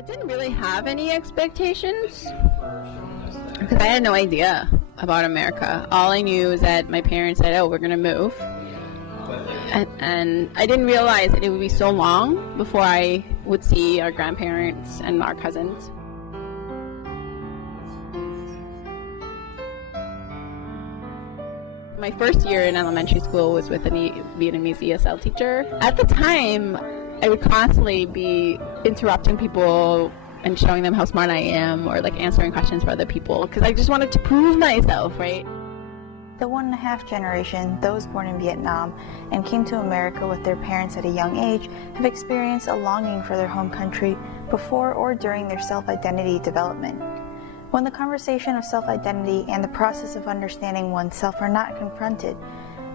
I didn't really have any expectations because I had no idea about America. All I knew is that my parents said, oh, we're going to move. And I didn't realize that it would be so long before I would see our grandparents and our cousins. My first year in elementary school was with a Vietnamese ESL teacher. At the time, I would constantly be interrupting people and showing them how smart I am, or like answering questions for other people, because I just wanted to prove myself, right? The 1.5 generation, those born in Vietnam and came to America with their parents at a young age, have experienced a longing for their home country before or during their self-identity development. When the conversation of self-identity and the process of understanding oneself are not confronted,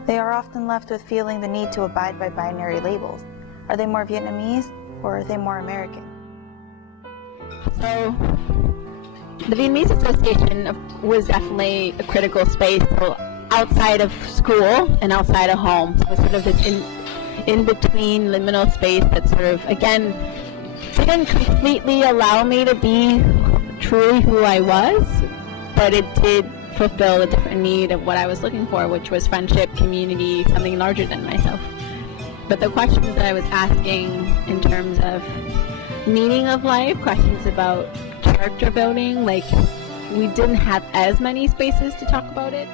they are often left with feeling the need to abide by binary labels. Are they more Vietnamese or are they more American? So, the Vietnamese Association was definitely a critical space, so outside of school and outside of home. So it was sort of this in-between liminal space that sort of, again, didn't completely allow me to be truly who I was, but it did fulfill a different need of what I was looking for, which was friendship, community, something larger than myself. But the questions that I was asking in terms of meaning of life, questions about character building, like we didn't have as many spaces to talk about it.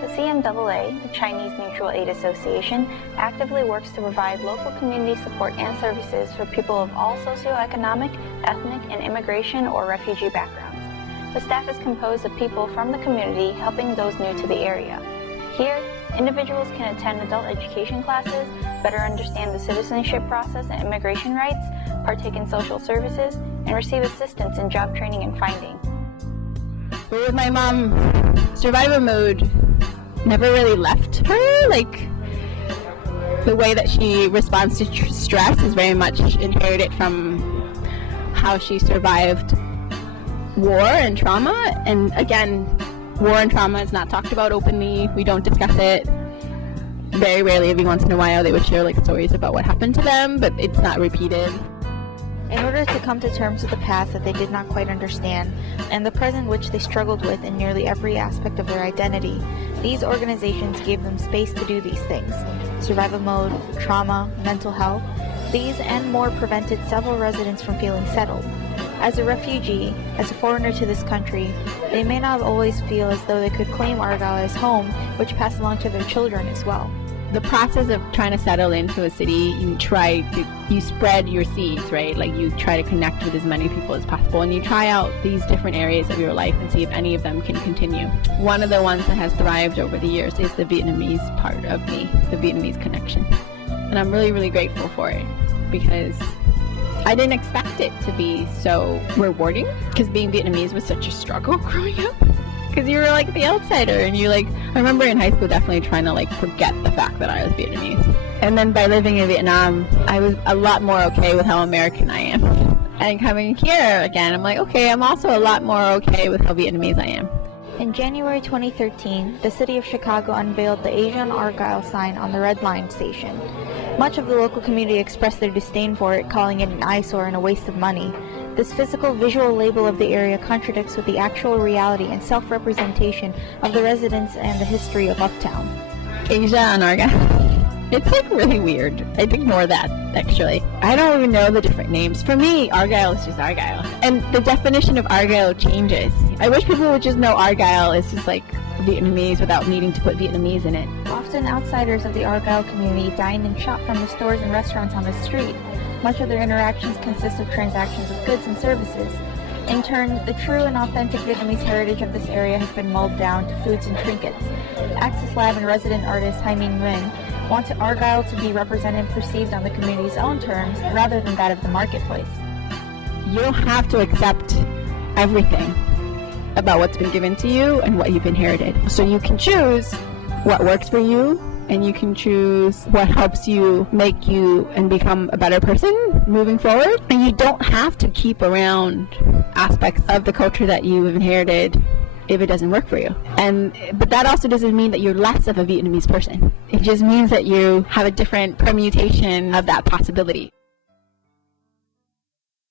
The CMAA, the Chinese Mutual Aid Association, actively works to provide local community support and services for people of all socioeconomic, ethnic, and immigration or refugee backgrounds. The staff is composed of people from the community helping those new to the area. Here, individuals can attend adult education classes, better understand the citizenship process and immigration rights, partake in social services, and receive assistance in job training and finding. But with my mom, survivor mode never really left her. Like, the way that she responds to stress is very much inherited from how she survived war and trauma. And again, war and trauma is not talked about openly. We don't discuss it. Very rarely, every once in a while, they would share like stories about what happened to them, but it's not repeated. In order to come to terms with the past that they did not quite understand, and the present which they struggled with in nearly every aspect of their identity, these organizations gave them space to do these things. Survival mode, trauma, mental health, these and more prevented several residents from feeling settled. As a refugee, as a foreigner to this country, they may not always feel as though they could claim Argyle as home, which passed along to their children as well. The process of trying to settle into a city, you spread your seeds, right? Like you try to connect with as many people as possible, and you try out these different areas of your life and see if any of them can continue. One of the ones that has thrived over the years is the Vietnamese part of me, the Vietnamese connection. And I'm really, really grateful for it because I didn't expect it to be so rewarding, because being Vietnamese was such a struggle growing up. Because you were like the outsider, and I remember in high school definitely trying to like forget the fact that I was Vietnamese. And then by living in Vietnam, I was a lot more okay with how American I am. And coming here again, I'm like, okay, I'm also a lot more okay with how Vietnamese I am. In January 2013, the city of Chicago unveiled the Asian Argyle sign on the Red Line station. Much of the local community expressed their disdain for it, calling it an eyesore and a waste of money. This physical, visual label of the area contradicts with the actual reality and self-representation of the residents and the history of Uptown. Asia and Argyle. It's like really weird. I'd ignore that, actually. I don't even know the different names. For me, Argyle is just Argyle. And the definition of Argyle changes. I wish people would just know Argyle is just like Vietnamese without needing to put Vietnamese in it. Often outsiders of the Argyle community dine and shop from the stores and restaurants on the street. Much of their interactions consist of transactions of goods and services. In turn, the true and authentic Vietnamese heritage of this area has been mulled down to foods and trinkets. Access Lab and resident artist Hai Minh Nguyen want Argyle to be represented and perceived on the community's own terms rather than that of the marketplace. You don't have to accept everything about what's been given to you and what you've inherited. So you can choose what works for you, and you can choose what helps you make you and become a better person moving forward. And you don't have to keep around aspects of the culture that you've inherited if it doesn't work for you. But that also doesn't mean that you're less of a Vietnamese person. It just means that you have a different permutation of that possibility.